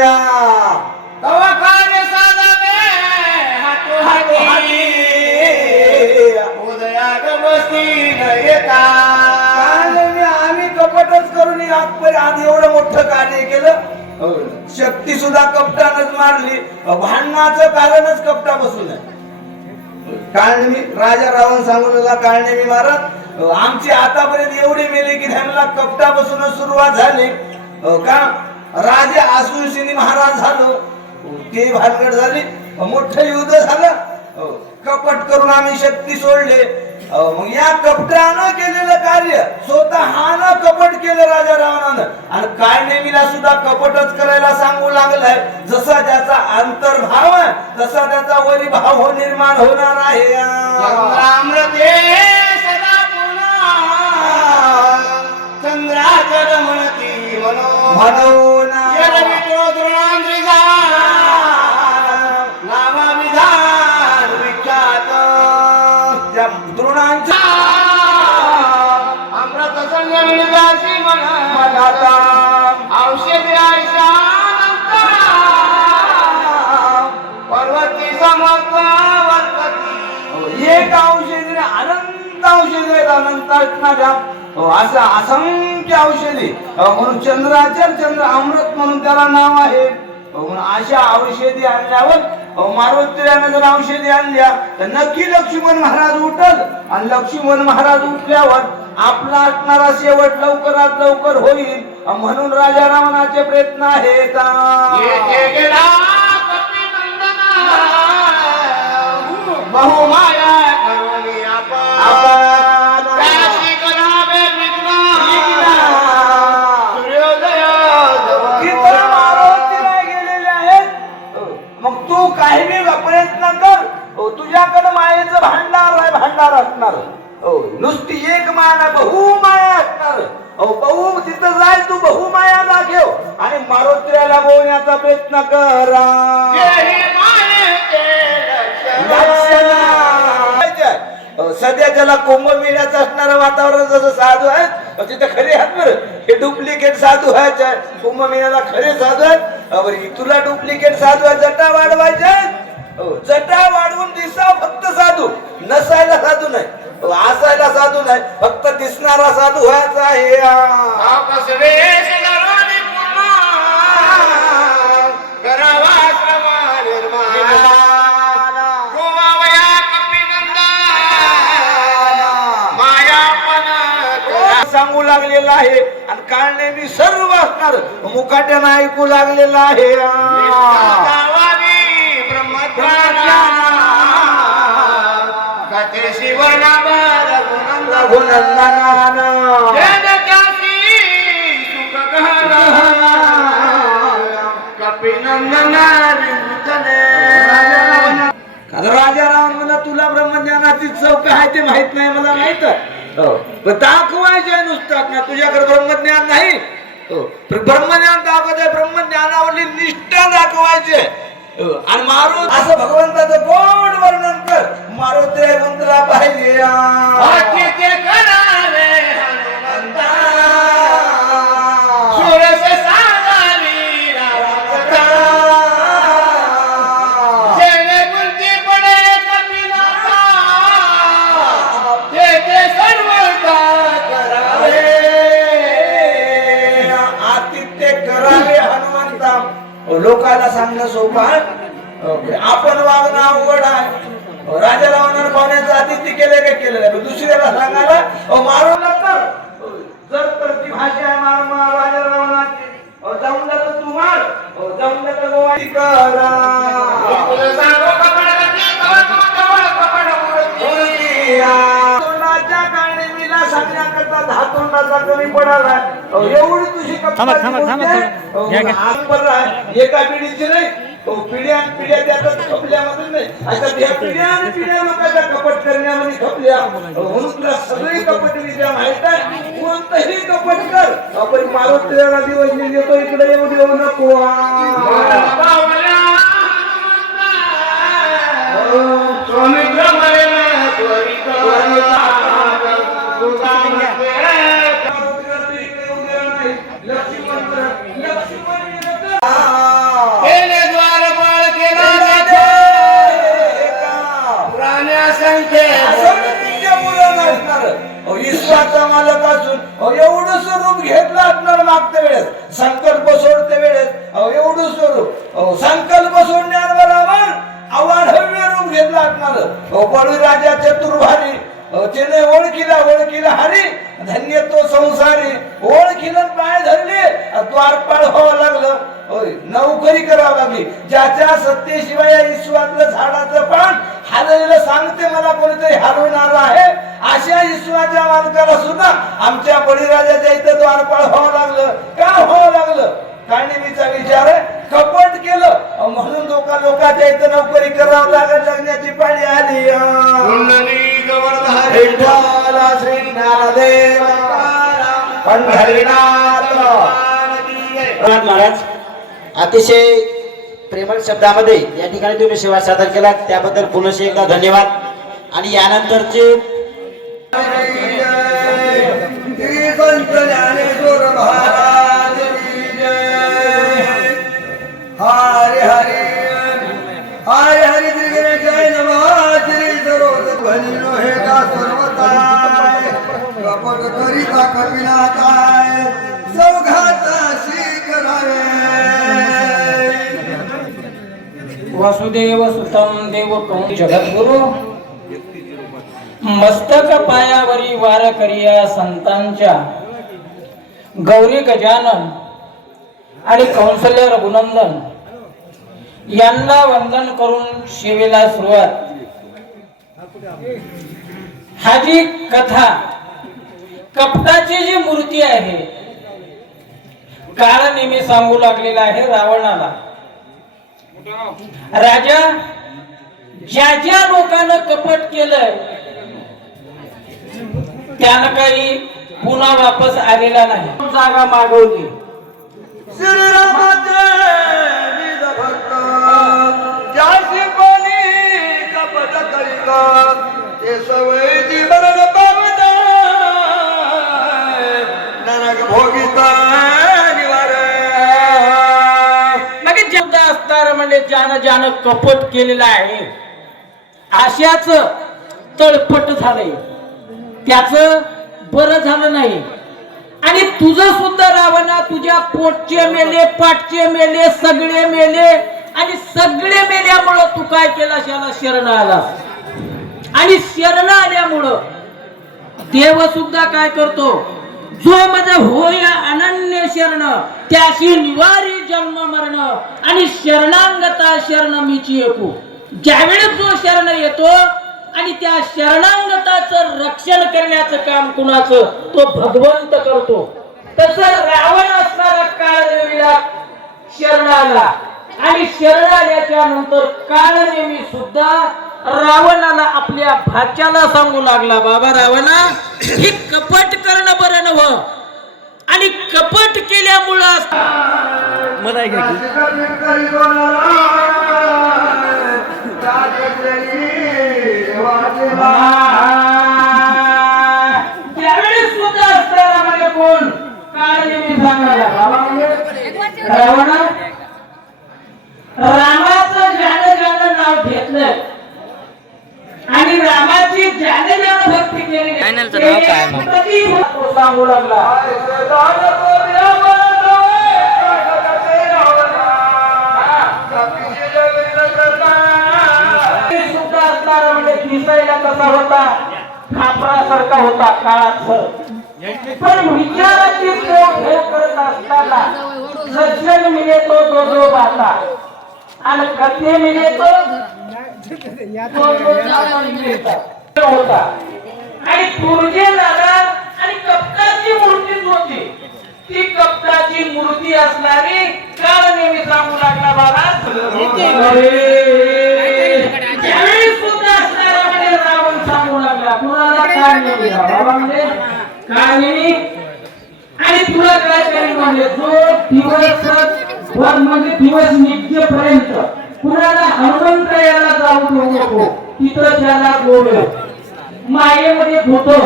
तवा कार्य साधावे हातो हाती उदयात बसती न येता. आम्ही कपटच करून आजपर्यंत एवढं मोठं कार्य केलं. शक्ती सुद्धा कपटानच मारली. भांडणाचं कारणच कपटा बसून आहे. काळनेमी राजा रावण सांगूनला काळनेमी महाराज आमची आतापर्यंत एवढी मेले की त्यांना कपटापासून सुरुवात झाली. का राजे आसुरसिनी महाराज झालो ते भानगड झाली. मोठं युद्ध झालं. कपट करून आम्ही शक्ती सोडले. मग या कपटानं केलेलं कार्य स्वतःनं कपट केलं राजा रावणानं. आणि काळनेमीला सुद्धा कपटच करायला सांगू लागलाय. जसा त्याचा अंतर्भाव आहे तसा त्याचा वरी भाव निर्माण होणार आहे. चंद्रामृते सदा चंद्राकर म्हणती म्हणून नावा विधान विख्यात द्रोणांच्या अमृत संगीताशी मनाता औषधी आयशा पर्वती समर्थ वर्तती. एक औषधी अनंत औषधी आहेत. अनंत असणाऱ्या असं असंख्य औषधी म्हणून चंद्राचर चंद्र अमृत म्हणून त्याला नाव आहे. म्हणून अशा औषधी आणल्यावर मारुतीने जर औषधी आणल्या तर नक्की लक्ष्मण महाराज उठल. आणि लक्ष्मण महाराज उठल्यावर आपला असणारा शेवट लवकरात लवकर होईल. म्हणून राजा रावणाचे प्रयत्न आहेत. बहुमाया करुणी आपण त्याशी करावे विघ्न. सूर्योदय किती मारुतीला गेलेले आहेत. मग तू काही बी प्रयत्न कर. तुझ्याकडे मायेचं भांडार आहे. भांडार असणार. नुसती एक माया नाही बहुमाया असणार. बहु तिथं जाय तू बहुमाया दाखव आणि मारुतीला बोलण्याचा प्रयत्न कर. सध्या ज्याला कुंभमेळ्याचं असणारं वातावरण जसं साधू आहे तिथं खरे आहेत बरं. हे डुप्लिकेट साधू आहेत. कुंभमेळ्याला खरे साधू आहेत. तुला डुप्लिकेट साधू आहे. जटा वाढवायचे. जटा वाढवून दिसा फक्त साधू. नसायला साधू नाही. असायला साधू नाही. फक्त दिसणारा साधू व्हायचा आहे. सांगू लागलेला आहे. आणि काळनेमी सर्व असणार मुकाट्यानं ऐकू लागलेला आहे. राजा रावण म्हणा तुला ब्रह्मज्ञानाची चौक आहे ते माहित नाही. मला माहित दाखवायचं आहे नुसतं. तुझ्याकडे ब्रह्मज्ञान नाही. ब्रह्मज्ञान दाखवायचं. ब्रह्मज्ञानावरली निष्ठा दाखवायचे. आणि मारुत असं भगवंताचं गोड वर्णन कर. मारुती मंत्र पाहिजे. लोकांना सांगणं सोपं आहे. आपण वागणं अवघड आहे. राजा रावणानं पाहुण्याचं आदित्य केलं काय केलं नाही. दुसऱ्याला सांगायला मारून लागतं. जर तर ती भाषा आहे राजा रावणाची. जाऊन जातं तू मार. जाऊन जातं गोवाडी करा. तोंडाच्या काळनेमीला सांगण्याकरता धातोंडाचा कमी पडाला. एवढी तुझी एका पिढीची नाही. पिढ्या पिढ्या त्याच खपल्यामधून नाही. आता त्या पिढ्या आणि पिढ्या लोकांच्या कपट करण्यामध्ये खपल्या. म्हणून तुला सगळी कपट विद्या माहित आहे. कोणतंही कपट कर. आपण मारुतीला दिवस देतो. इकडे येऊ देऊ नको. एवढं स्वरूप घेतलं असणार मागच्या वेळेस संकल्प सोडते वेळेस एवढं स्वरूप संकल्प सोडण्याबरोबर अवाढव्य रूप घेतलं असणार बळीराजा चतुर्भारी त्याने ओळखीला हरी धन्य तो संसारी ओळखीला पाय धरले द्वारपाळ व्हावं लागलं नोकरी करावं लागली ज्याच्या सत्तेशिवाय या विश्वातलं झाडाचं पान हललेलं सांगते मला कोणीतरी हलवणार आहे अशा विश्वाच्या मालकाला सुद्धा आमच्या बळीराजाच्या इथं द्वारपाळ व्हावं लागलं का व्हावं लागलं काय नेहमीचा विचार आहे कपट केलं म्हणून लोकांच्या इथं नोकरी करावं लागण्याची पाळी आली श्री ज्ञानदेव पंढरीनाथ महाराज अतिशय प्रेमळ शब्दामध्ये या ठिकाणी तुम्ही सेवा सादर केला त्याबद्दल पुनश्च एकदा धन्यवाद आणि यानंतरचे श्री संत ज्ञानेश्वर महाराज हरे हरे हरे हरे श्री गणेशाय नमः श्री सर्वो हे का सर्वताय कपट करिता कपिनाथाय सौघाताशी करावे वसुदेव सुतम देवकं जगद्गुरु मस्तक पायावरी वार करिया संतांच्या गौरी गजानन आणि कौशल्य रघुनंदन यांना वंदन करून सेवेला सुरुवात हा जी कथा कपटाची जी मूर्ती आहे काळ नेहमी सांगू लागलेला आहे रावणाला राजा ज्या लोकांना कपट केलंय त्यानं काही पुन्हा वापस आलेला नाही जागा मागवली श्रीरामाचे निज भक्त ज्याशी कोणी कपट करीत ते सवयीची मरण पावता नरक भोगिता असणार म्हणजे ज्यानं कपट केलेलं आहे अशाच तळपट झालंय त्याच बरं झालं नाही आणि तुझं सुद्धा रावणा तुझ्या पोटचे मेले पाटचे मेले सगळे मेले आणि सगळे मेल्यामुळं तू काय केला त्याला शरण आला आणि शरण आल्यामुळं देव सुद्धा काय करतो जो माझा होय अनन्य शरण त्याशी निवारी जन्म मरण आणि शरणांगता शरण मीची ऐकू ज्यावेळेस जो शरण येतो आणि त्या शरणांगताचं रक्षण करण्याचं काम कुणाचं तो भगवंत करतो तसं रावण असणारा काळदेवीला शरण आला आणि शरण आल्याच्या नंतर काळनेमी सुद्धा रावणाला आपल्या भाच्याला सांगू लागला बाबा रावणा हे कपट करणं बरं नव्ह आणि कपट केल्यामुळं त्यावेळेस सुद्धा असताना म्हणजे कोण काळनेमी सांगायला बाबा रावणा रामाचं ज्यानं नाव घेतलं आणि रामाची ज्यानं भक्ती केली सांगू लागला सुद्धा असणारा म्हणजे दिसायला कसा होता खापरासारखा होता काळात पण विचाराची हे करत असताना सज्जन मिले तो जो बाता आणि कथे मिले तो होता आणि तुरजे लागा आणि कपटाची मूर्तीच होती ती कपटाची मूर्ती असणारी काळ नेहमी सांगू लागला बाबा त्यावेळी सुद्धा असणारा म्हणजे रावण सांगू लागला कुणाला काळ नेहमी बाबा म्हणजे काळ नेहमी आणि तुला काय करेल म्हणजे जो दिवस म्हणजे दिवस निघेपर्यंत कुणाला हनुमंत याला जाऊ देऊ नको तिथं त्याला बोलव मायेमध्ये घुटव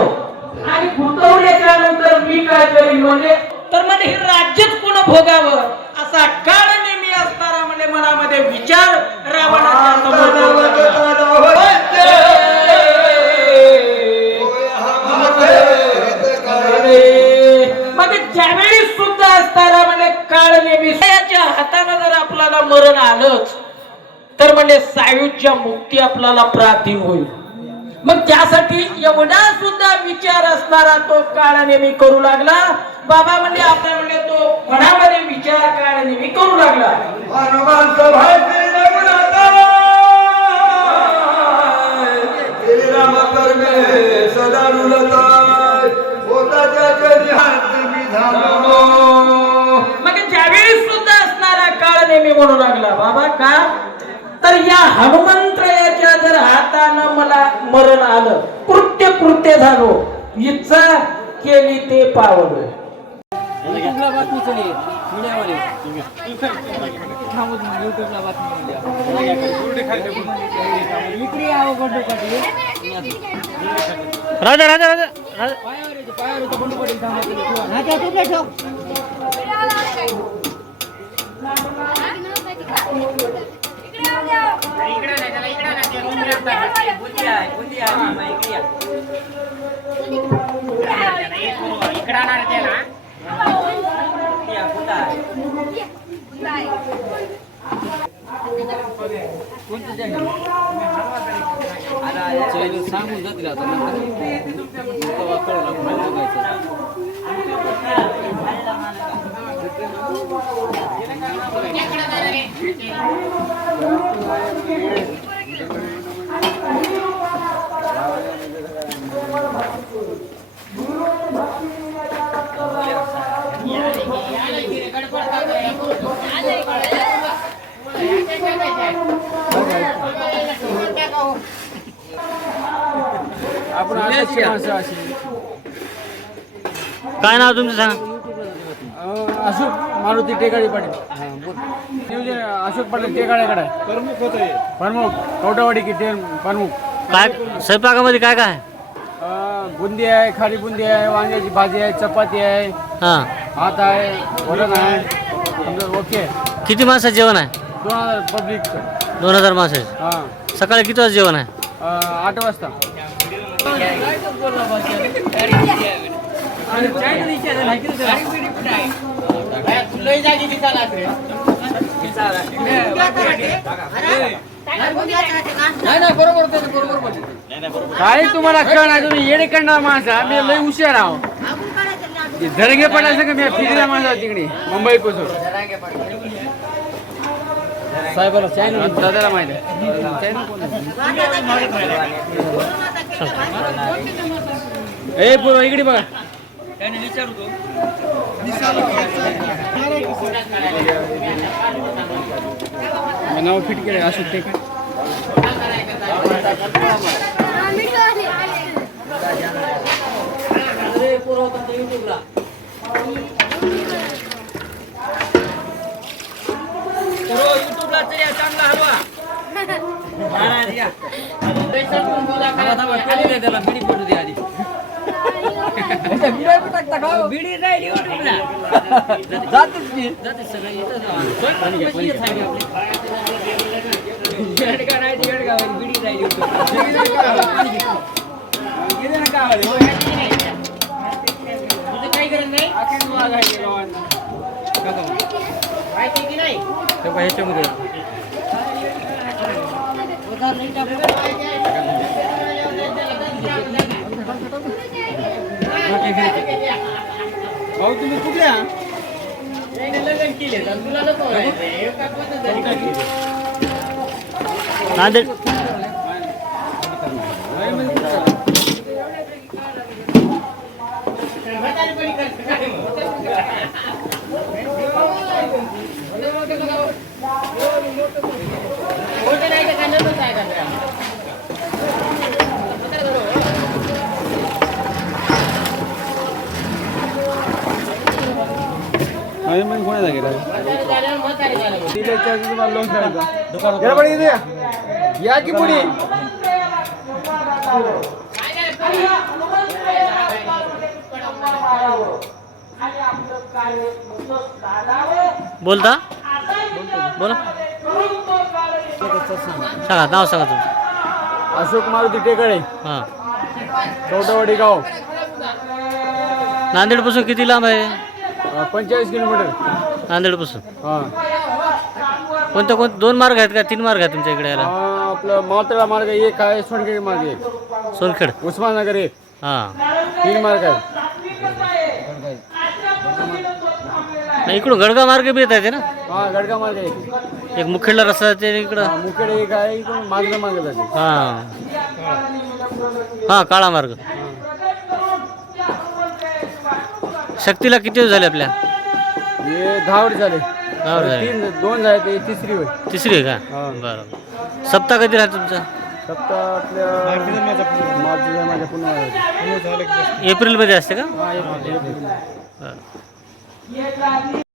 आणि घुटवल्याच्या नंतर मी काय करेन म्हणजे तर म्हणजे हे राज्यच कोण भोगावं असा काळ नेहमी असणारा म्हणजे मनामध्ये विचार रावणाच्या समोर जन्माची मुक्ती आपल्याला प्राप्ती होईल. मग त्यासाठी एवढा सुद्धा विचार असणारा तो काळानेमी करू लागला. बाबा म्हणजे आपल्या म्हणजे तो मनामध्ये विचार काळानेमी करू लागला. हनुमान सभाचे रघुनाथा, श्रीराम कर्मे सदा रुलताय, होता त्याचे ध्यान विधानो. मग ज्यावेळी सुद्धा असणारा काळ नेहमी म्हणू लागला बाबा का तर या हनुमंतरायाच्या जर हातानं मला मरण आलं, कृत्य झालो, इच्छा केली ते पावलं. युट्यूबला बातमी चली मीडियावाले युट्यूबला बातमी विक्री बंडू पाटील राजा राजा राजा पायावर येतो बंडू पाटील ठेव. सांगून जातील आता आपण काय नाव तुमचं सांगा. अशोक मारुती टेकाळे पाटील. अशोक पाटील टेकाळेकडे प्रमुख होते. प्रमुख कवटावाडी की प्रमुख. काय स्वयंपाकामध्ये काय काय आहे? बुंदी आहे, खारी बुंदी आहे, वांग्याची भाजी आहे, चपाती आहे, हां, भात आहे, वरण आहे. ओके. किती माणसाचं जेवण आहे? 2000 पब्लिक. 2000 माणसं. हां, सकाळी किती वाजता जेवण आहे? 8 वाजता. काय तुम्हाला कळ नाही, तुम्ही येडे करणार माणसा. मी लय हुशार आहो. धरंगे पडायचं का मी फिरला माणसा तिकडे मुंबई पासून. साहेबाला चॅनल दादाला माहिती आहे. ए पूर्व इकडे बघा. नाव फिट केलं अशोक ते युट्यूबला चांगला हलवा. त्याला बिडी पडू दे आधी. बिडी नाही जाते सगळं बिडी राहिली. काही गरज नाही माहिती की नाही. ह्याच्यामध्ये भाऊ तुम्ही कुठल्या लग्न केले तुला नको नांदेड. कोणाला गेला या की पुढे बोलता बोला. सांगा नाव सांगा तुमचं. अशोक मारुती टेकाळे, हां. कवटावाडी गाव. नांदेडपासून किती लांब आहे? 45 किलोमीटर. नांदेडपासून हां, कोणते 2 मार्ग आहेत का 3 मार्ग आहेत तुमच्या इकडे यायला? आपलं मावतळा मार्ग एक आहे, सोनखेड मार्ग एक, सोनखेड उस्माननगर एक, हां 3 मार्ग आहे. नाही इकडून गडगा मार्ग बी येत आहे ना. हा गडगा मार्ग एक, एक मुखेडला रस्ता जाते इकडं. मुखेड एक आहे, इकडून मार्ग मार्ग जाते. हां हां काळा मार्ग. शक्तीला किती दिवस झाले आपल्या? हे 10 वर्ष झाले. 10 वर्ष झाले. 2 झाले ते तिसरी होय. तिसरी आहे का? हा. बरं. सप्ताह कधी राहते तुमचा? सप्ताह आपल्या मार्च माझ्या पुन्हा एप्रिलमध्ये असते का? हा, एक. बरं.